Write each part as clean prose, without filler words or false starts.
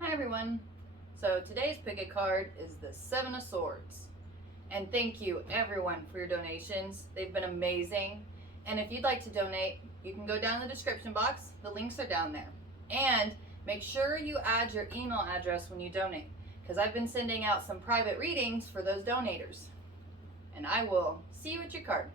Hi everyone. So today's pick a card is the Seven of Swords. And thank you everyone for your donations. They've been amazing. And if you'd like to donate, you can go down in the description box. The links are down there. And make sure you add your email address when you donate, because I've been sending out some private readings for those donators. And I will see you at your card.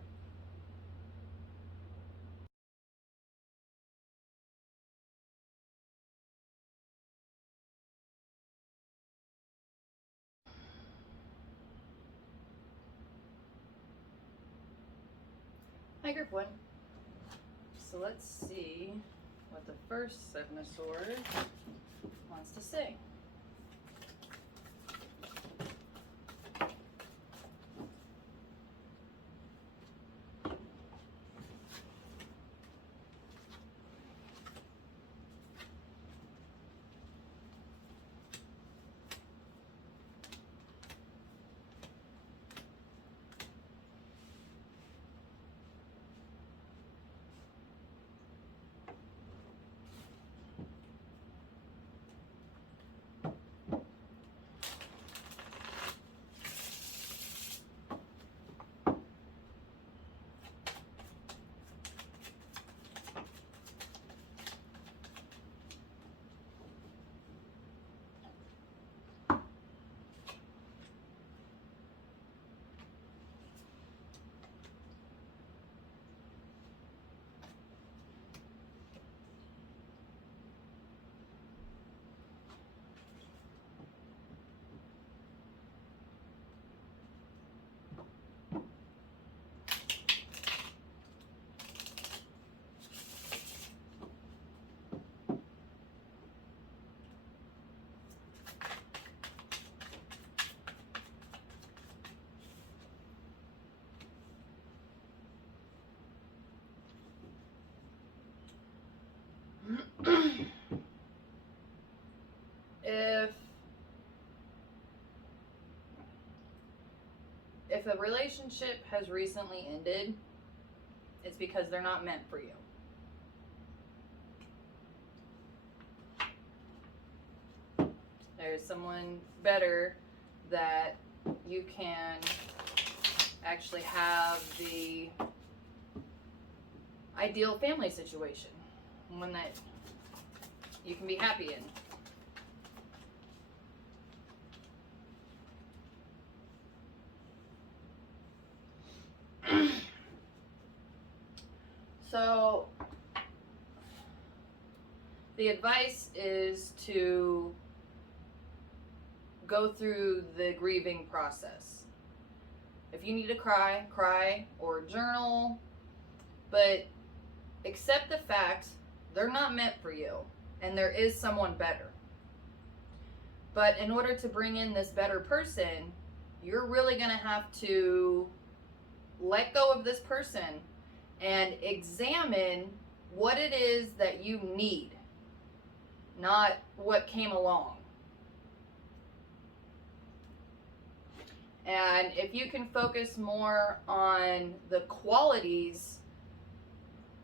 Hi group one. So let's see what the first Seven of Swords wants to say. If a relationship has recently ended, it's because they're not meant for you. There's someone better that you can actually have the ideal family situation, one that you can be happy in. So the advice is to go through the grieving process. If you need to cry, cry or journal, but accept the fact they're not meant for you and there is someone better. But in order to bring in this better person, you're really going to have to let go of this person and examine what it is that you need, not what came along. And if you can focus more on the qualities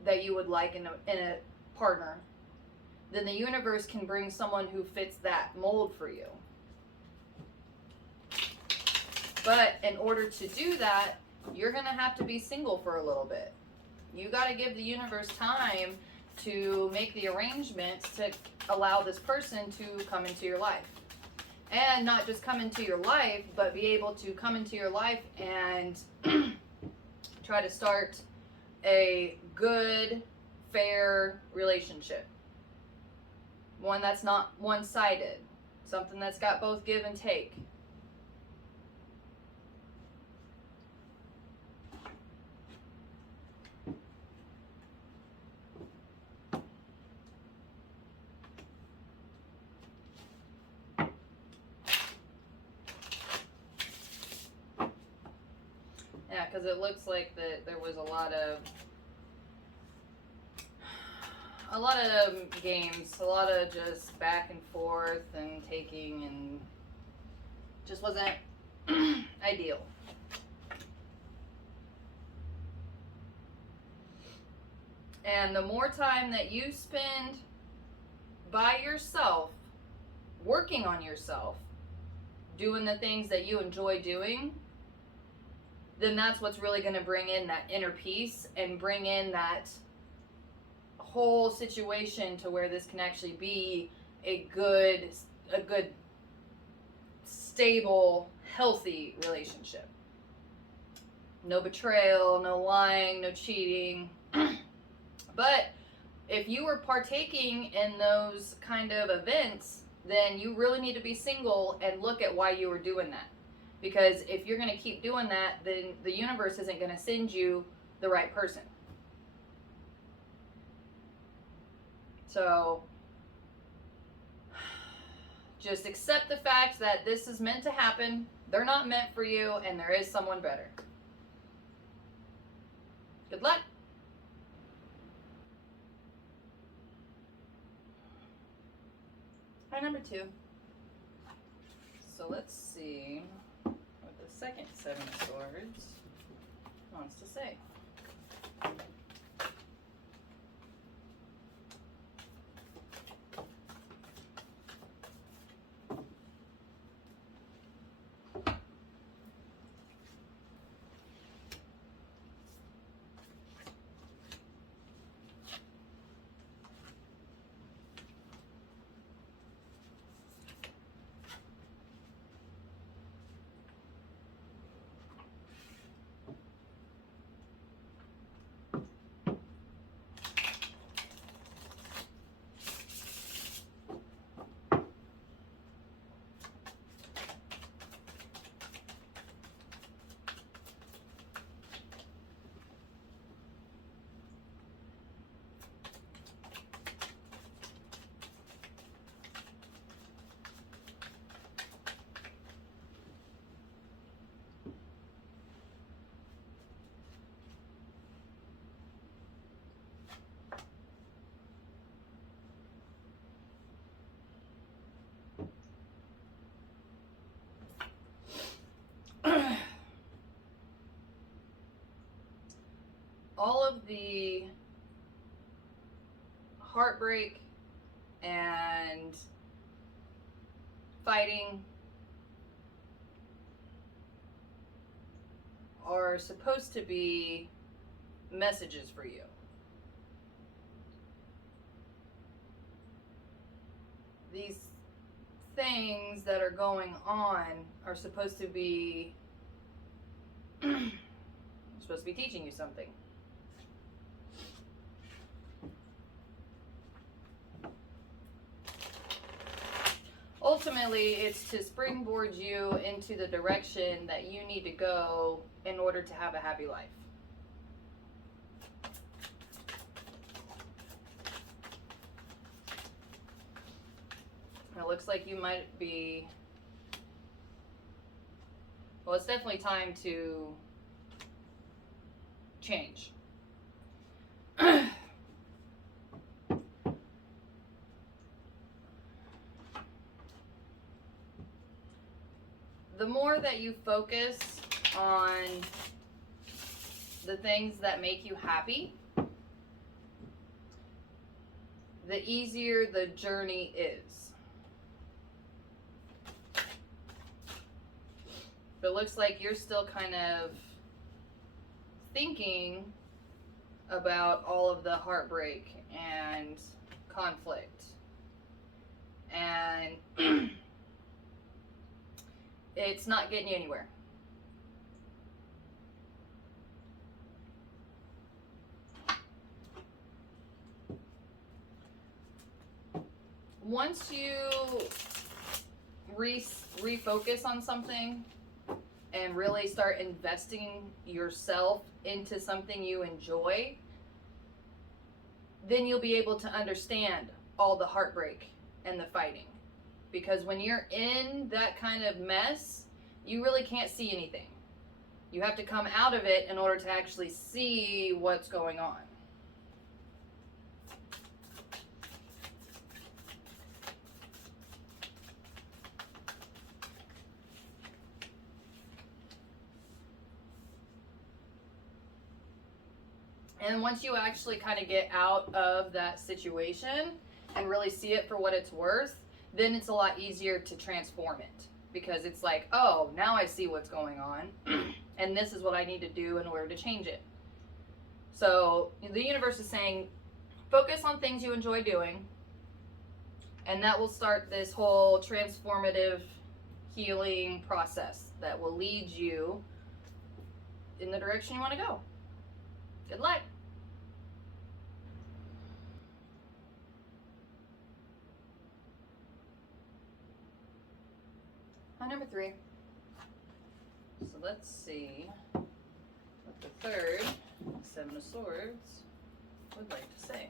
that you would like in a partner, then the universe can bring someone who fits that mold for you. But in order to do that, you're going to have to be single for a little bit. You got to give the universe time to make the arrangements to allow this person to come into your life. And not just come into your life, but be able to come into your life and try to start a good, fair relationship. One that's not one-sided. Something that's got both give and take. Yeah, because it looks like that there was a lot of games, a lot of just back and forth and taking, and just wasn't ideal. And the more time that you spend by yourself, working on yourself, doing the things that you enjoy doing, then that's what's really going to bring in that inner peace and bring in that whole situation to where this can actually be a good, stable, healthy relationship. No betrayal, no lying, no cheating. But if you were partaking in those kind of events, then you really need to be single and look at why you were doing that. Because if you're going to keep doing that, then the universe isn't going to send you the right person. So just accept the fact that this is meant to happen. They're not meant for you, and there is someone better. Good luck. Hi, number 2. So let's see what the second Seven of Swords wants to say. All of the heartbreak and fighting are supposed to be messages for you. These things that are going on are supposed to be supposed to be teaching you something. Ultimately, it's to springboard you into the direction that you need to go in order to have a happy life. It looks like you might be, well, it's definitely time to change. The more that you focus on the things that make you happy, the easier the journey is. But it looks like you're still kind of thinking about all of the heartbreak and conflict. And it's not getting you anywhere. Once you refocus on something and really start investing yourself into something you enjoy, then you'll be able to understand all the heartbreak and the fighting. Because when you're in that kind of mess, you really can't see anything. You have to come out of it in order to actually see what's going on. And once you actually kind of get out of that situation and really see it for what it's worth, then it's a lot easier to transform it, because it's like, oh, now I see what's going on and this is what I need to do in order to change it. So the universe is saying, focus on things you enjoy doing, and that will start this whole transformative healing process that will lead you in the direction you want to go. Good luck. Number 3. So let's see what the third Seven of Swords would like to say.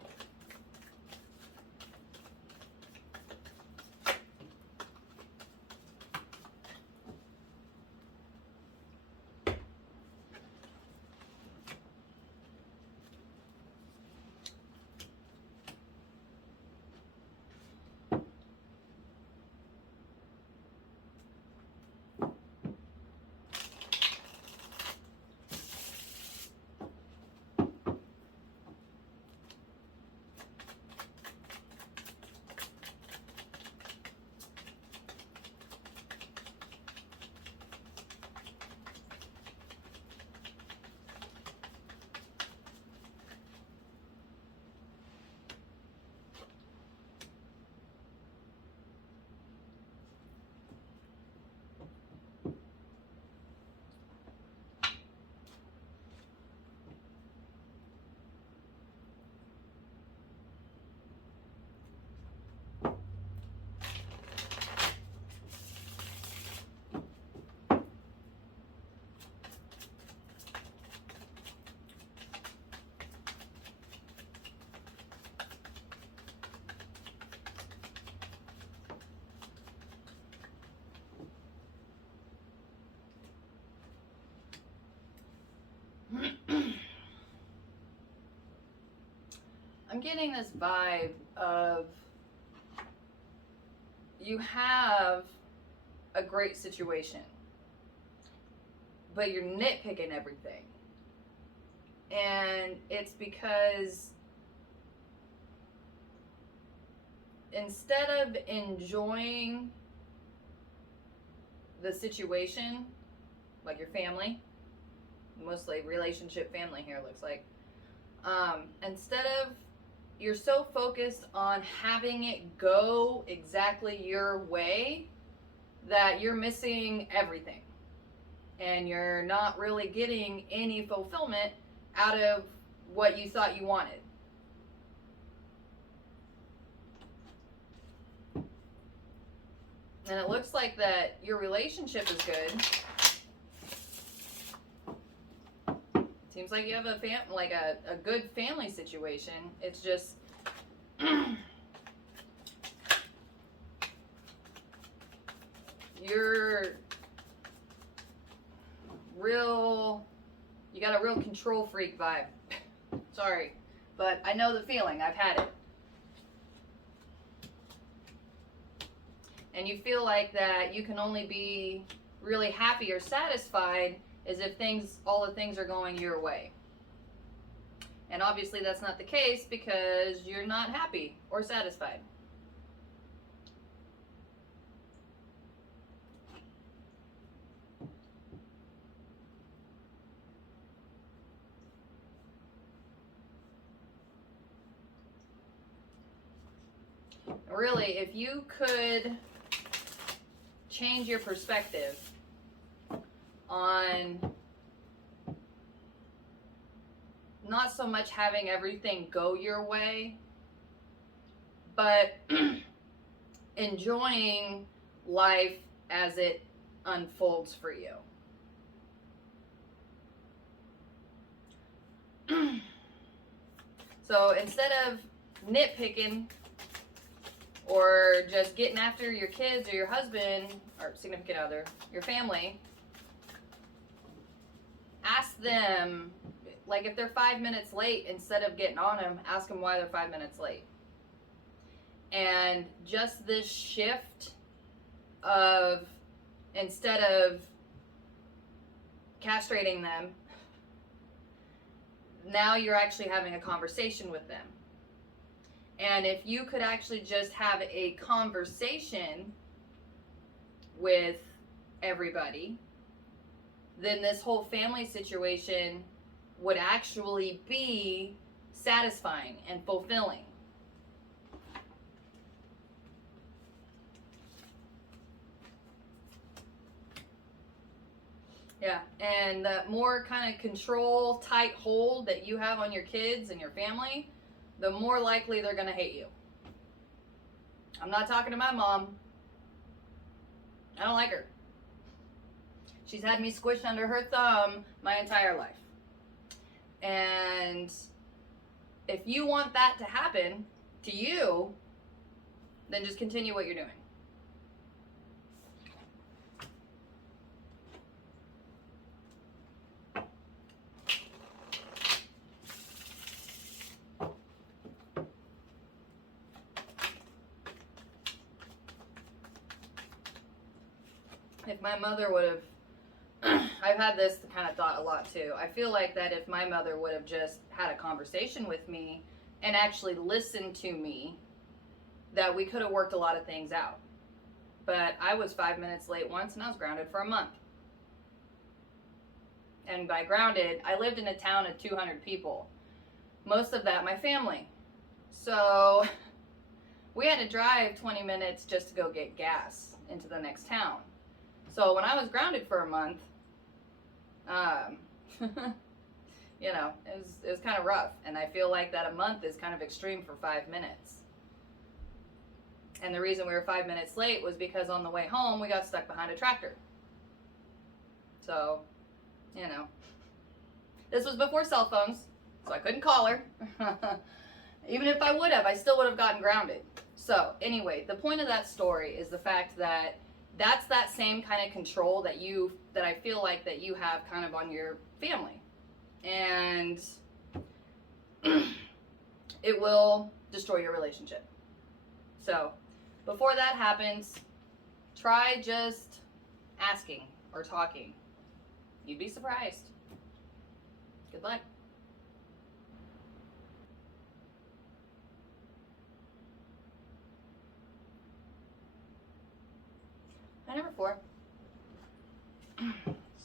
I'm getting this vibe of you have a great situation, but you're nitpicking everything. And it's because instead of enjoying the situation, like your family, mostly relationship family here looks like, instead of, you're so focused on having it go exactly your way that you're missing everything, and you're not really getting any fulfillment out of what you thought you wanted. And it looks like that your relationship is good. Seems like you have a good family situation. It's just you got a real control freak vibe. Sorry, but I know the feeling. I've had it. And you feel like that you can only be really happy or satisfied as if all the things are going your way. And obviously that's not the case, because you're not happy or satisfied. Really, if you could change your perspective on not so much having everything go your way, but enjoying life as it unfolds for you. So instead of nitpicking or just getting after your kids or your husband or significant other, your family, ask them, like if they're 5 minutes late, instead of getting on them, ask them why they're 5 minutes late. And just this shift of, instead of castrating them, now you're actually having a conversation with them. And if you could actually just have a conversation with everybody, then this whole family situation would actually be satisfying and fulfilling. Yeah, and the more kind of control, tight hold that you have on your kids and your family, the more likely they're going to hate you. I'm not talking to my mom. I don't like her. She's had me squished under her thumb my entire life. And if you want that to happen to you, then just continue what you're doing. If my mother would have, I've had this kind of thought a lot too. I feel like that if my mother would have just had a conversation with me and actually listened to me, that we could have worked a lot of things out. But I was 5 minutes late once and I was grounded for a month. And by grounded, I lived in a town of 200 people. Most of that, my family. So we had to drive 20 minutes just to go get gas into the next town. So when I was grounded for a month, you know, it was kind of rough. And I feel like that a month is kind of extreme for 5 minutes. And the reason we were 5 minutes late was because on the way home, we got stuck behind a tractor. So, you know, this was before cell phones, so I couldn't call her. Even if I would have, I still would have gotten grounded. So anyway, the point of that story is the fact that that's that same kind of control that I feel like that you have kind of on your family. And it will destroy your relationship. So before that happens, try just asking or talking. You'd be surprised. Good luck. Number 4.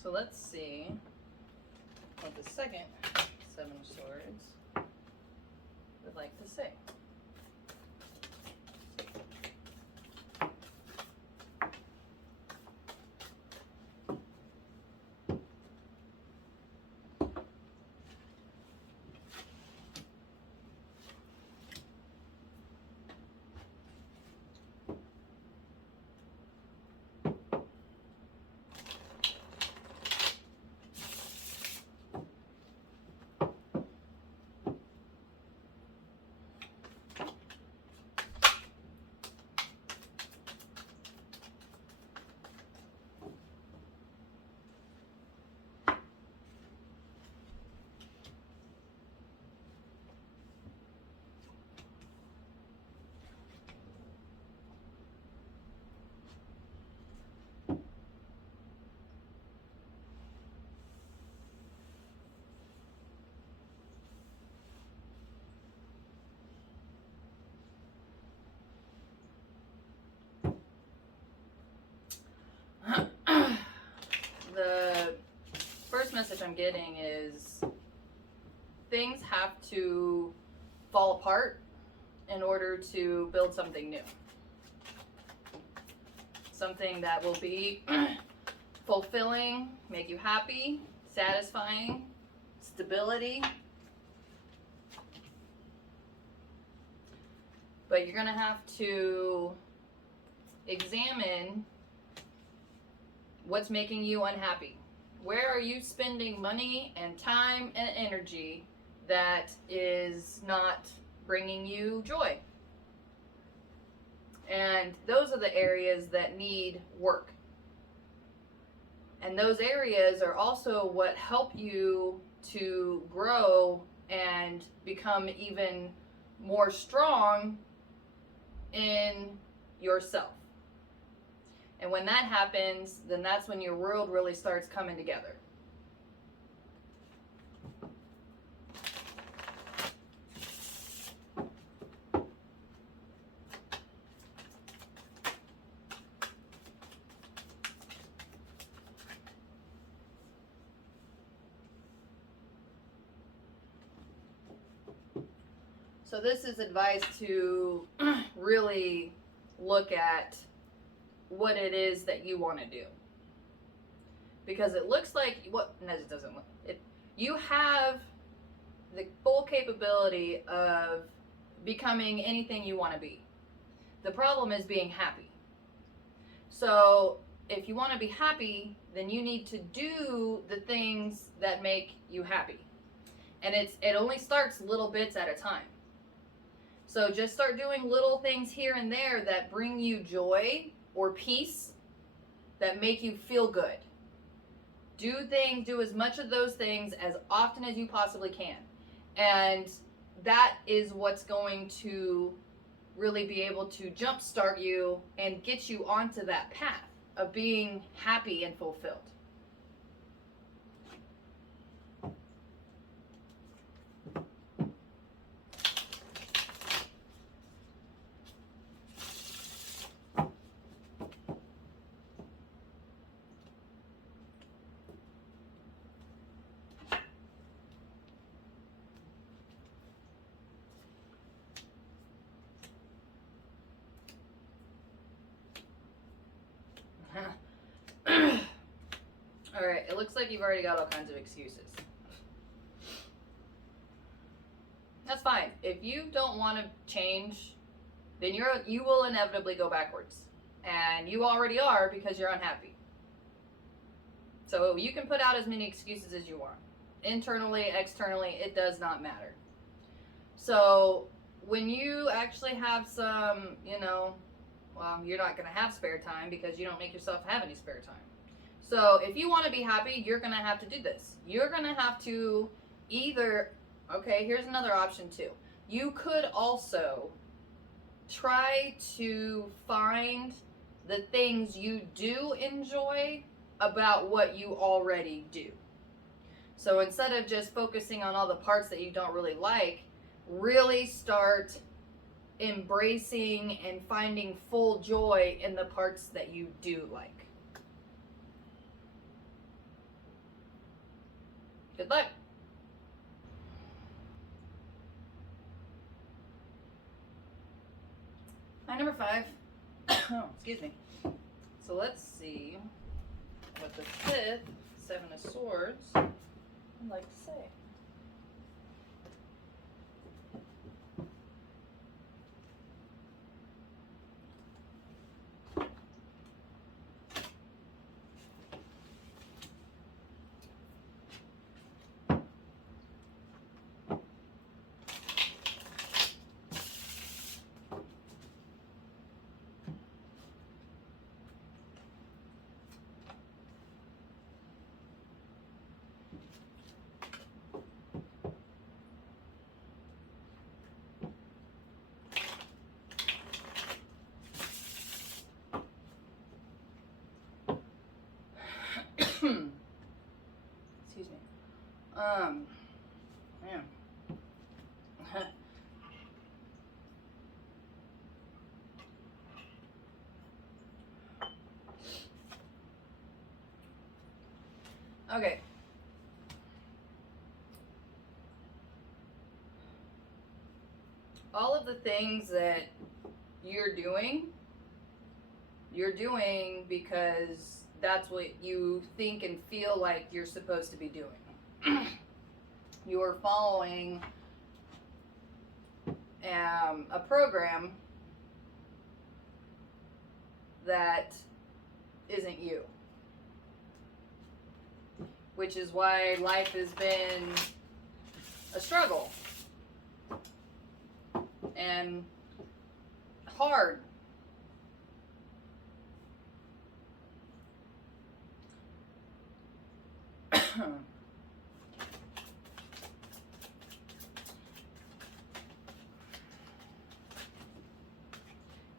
So let's see what the second 7 of Swords would like to say. The first message I'm getting is things have to fall apart in order to build something new. Something that will be fulfilling, make you happy, satisfying, stability. But you're going to have to examine what's making you unhappy. Where are you spending money and time and energy that is not bringing you joy? And those are the areas that need work. And those areas are also what help you to grow and become even more strong in yourself. And when that happens, then that's when your world really starts coming together. So this is advice to really look at what it is that you want to do. Because it looks like no, it doesn't look it. You have the full capability of becoming anything you want to be. The problem is being happy. So if you want to be happy, then you need to do the things that make you happy. And it only starts little bits at a time. So just start doing little things here and there that bring you joy or peace, that make you feel good. Do as much of those things as often as you possibly can. And that is what's going to really be able to jumpstart you and get you onto that path of being happy and fulfilled. Alright, it looks like you've already got all kinds of excuses. That's fine. If you don't want to change, then you will inevitably go backwards. And you already are, because you're unhappy. So you can put out as many excuses as you want. Internally, externally, it does not matter. So when you actually have some, well, you're not going to have spare time because you don't make yourself have any spare time. So if you want to be happy, you're going to have to do this. You're going to have to either, okay, here's another option too. You could also try to find the things you do enjoy about what you already do. So instead of just focusing on all the parts that you don't really like, really start embracing and finding full joy in the parts that you do like. Good luck. Hi, number 5. Oh, excuse me. So let's see what the 5th 7 of Swords would like to say. Excuse me. Man. Okay. All of the things that you're doing because that's what you think and feel like you're supposed to be doing. You're following a program that isn't you. Which is why life has been a struggle and hard.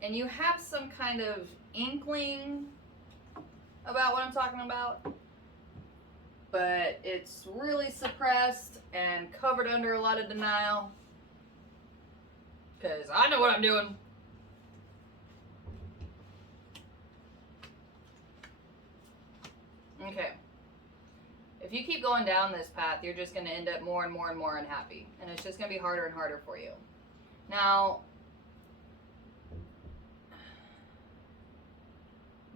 And you have some kind of inkling about what I'm talking about, but it's really suppressed and covered under a lot of denial, because I know what I'm doing. Okay. If you keep going down this path, you're just going to end up more and more and more unhappy. And it's just going to be harder and harder for you. Now,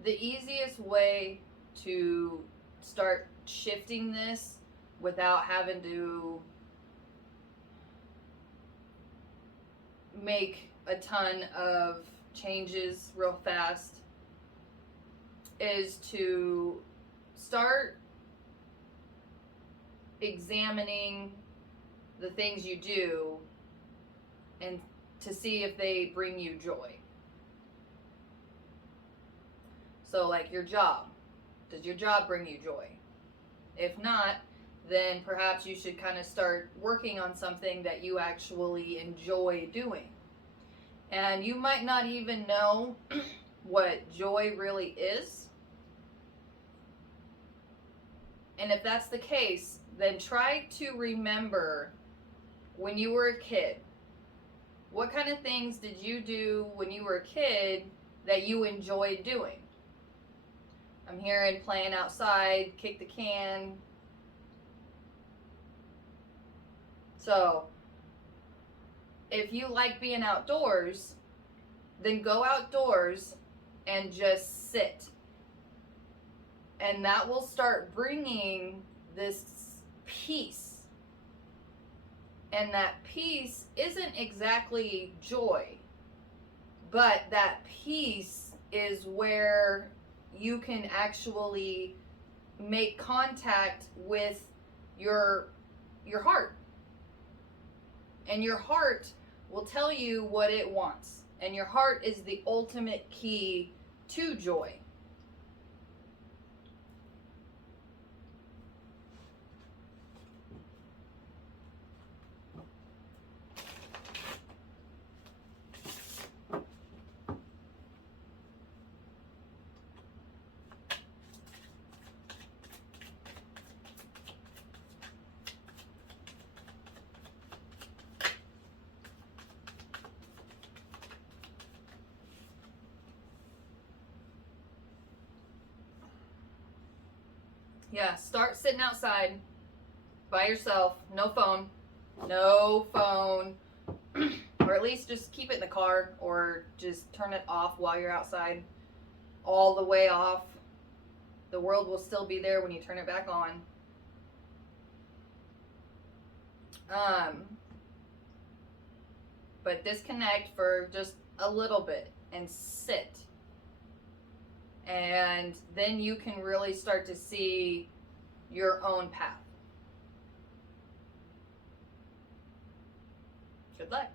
the easiest way to start shifting this without having to make a ton of changes real fast is to start examining the things you do and to see if they bring you joy. So like your job. Does your job bring you joy? If not, then perhaps you should kind of start working on something that you actually enjoy doing. And you might not even know what joy really is. And if that's the case, then try to remember when you were a kid. What kind of things did you do when you were a kid that you enjoyed doing? I'm hearing playing outside, kick the can. So, if you like being outdoors, then go outdoors and just sit. And that will start bringing this peace. And that peace isn't exactly joy, but that peace is where you can actually make contact with your heart. And your heart will tell you what it wants. And your heart is the ultimate key to joy. Yeah, start sitting outside by yourself, no phone, or at least just keep it in the car or just turn it off while you're outside, all the way off. The world will still be there when you turn it back on. But disconnect for just a little bit and sit. And then you can really start to see your own path. Good luck.